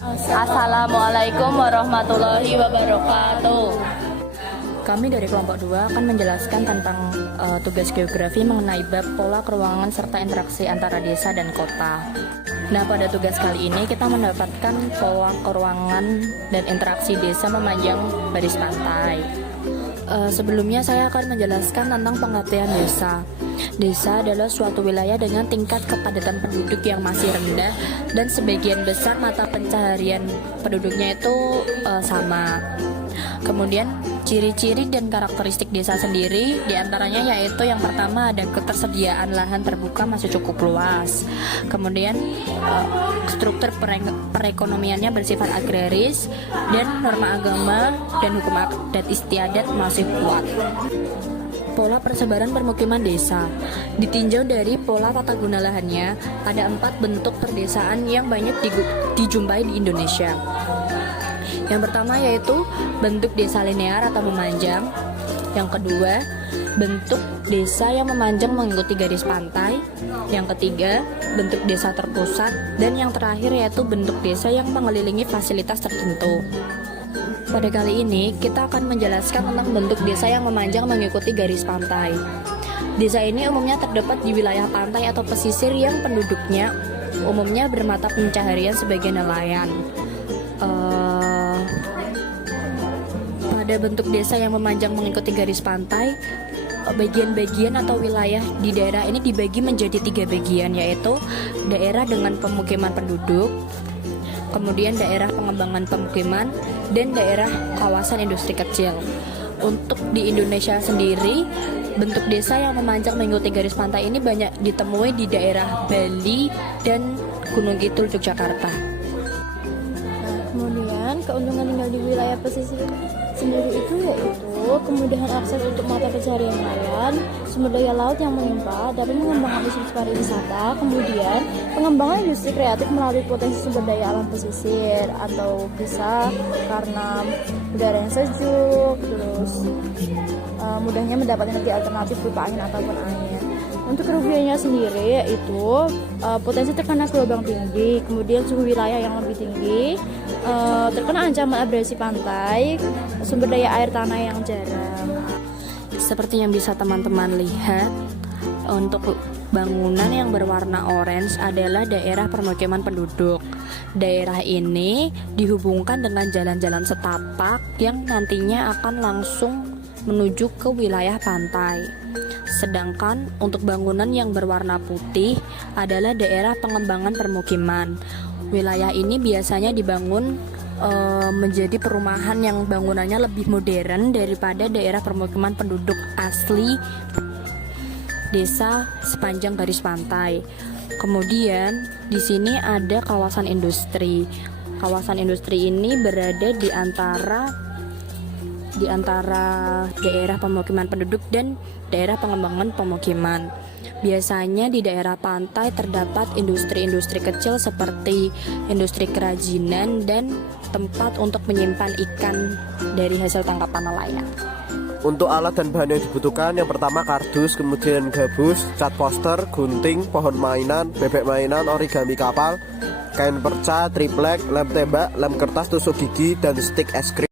Assalamualaikum warahmatullahi wabarakatuh. Kami dari kelompok 2 akan menjelaskan tentang tugas geografi mengenai bab pola keruangan serta interaksi antara desa dan kota. Nah, pada tugas kali ini kita mendapatkan pola keruangan dan interaksi desa memanjang baris pantai. Sebelumnya saya akan menjelaskan tentang pengertian desa. Desa adalah suatu wilayah dengan tingkat kepadatan penduduk yang masih rendah dan sebagian besar mata pencaharian penduduknya itu sama. Kemudian ciri-ciri dan karakteristik desa sendiri diantaranya yaitu yang pertama ada ketersediaan lahan terbuka masih cukup luas. Kemudian struktur perekonomiannya bersifat agraris dan norma agama dan hukum adat istiadat masih kuat. Pola persebaran permukiman desa ditinjau dari pola tata guna lahannya. Ada 4 bentuk perdesaan yang banyak dijumpai di Indonesia. Yang pertama yaitu bentuk desa linear atau memanjang. Yang kedua, bentuk desa yang memanjang mengikuti garis pantai. Yang ketiga, bentuk desa terpusat. Dan yang terakhir yaitu bentuk desa yang mengelilingi fasilitas tertentu. Pada kali ini, kita akan menjelaskan tentang bentuk desa yang memanjang mengikuti garis pantai. Desa ini umumnya terdapat di wilayah pantai atau pesisir yang penduduknya umumnya bermata pencaharian sebagai nelayan. Pada bentuk desa yang memanjang mengikuti garis pantai, bagian-bagian atau wilayah di daerah ini dibagi menjadi 3 bagian, yaitu daerah dengan pemukiman penduduk, kemudian daerah pengembangan pemukiman, dan daerah kawasan industri kecil. Untuk di Indonesia sendiri, bentuk desa yang memanjang mengikuti garis pantai ini banyak ditemui di daerah Bali dan Gunung Kidul, Yogyakarta. Kemudian keuntungan tinggal di wilayah pesisir sendiri itu yaitu kemudahan akses untuk mata pencaharian nelayan, sumber daya laut yang melimpah, dapat mengembangkan bisnis pariwisata, kemudian pengembangan industri kreatif melalui potensi sumber daya alam pesisir, atau bisa karena udara yang sejuk, terus mudahnya mendapat energi alternatif berupa angin ataupun air. Untuk kerugiannya sendiri yaitu potensi terkena gelombang tinggi, kemudian suhu wilayah yang lebih tinggi, terkena ancaman abrasi pantai, sumber daya air tanah yang jarang. Seperti yang bisa teman-teman lihat, untuk bangunan yang berwarna orange adalah daerah permukiman penduduk. Daerah ini dihubungkan dengan jalan-jalan setapak yang nantinya akan langsung menuju ke wilayah pantai. Sedangkan untuk bangunan yang berwarna putih adalah daerah pengembangan permukiman. Wilayah ini biasanya dibangun menjadi perumahan yang bangunannya lebih modern daripada daerah permukiman penduduk asli desa sepanjang garis pantai. Kemudian di sini ada kawasan industri. Kawasan industri ini berada di antara daerah pemukiman penduduk dan daerah pengembangan pemukiman. Biasanya di daerah pantai terdapat industri-industri kecil seperti industri kerajinan dan tempat untuk menyimpan ikan dari hasil tangkapan nelayan. Untuk alat dan bahan yang dibutuhkan, yang pertama kardus, kemudian gabus, cat poster, gunting, pohon mainan, bebek mainan, origami kapal, kain perca, triplek, lem tembak, lem kertas, tusuk gigi, dan stik es krim.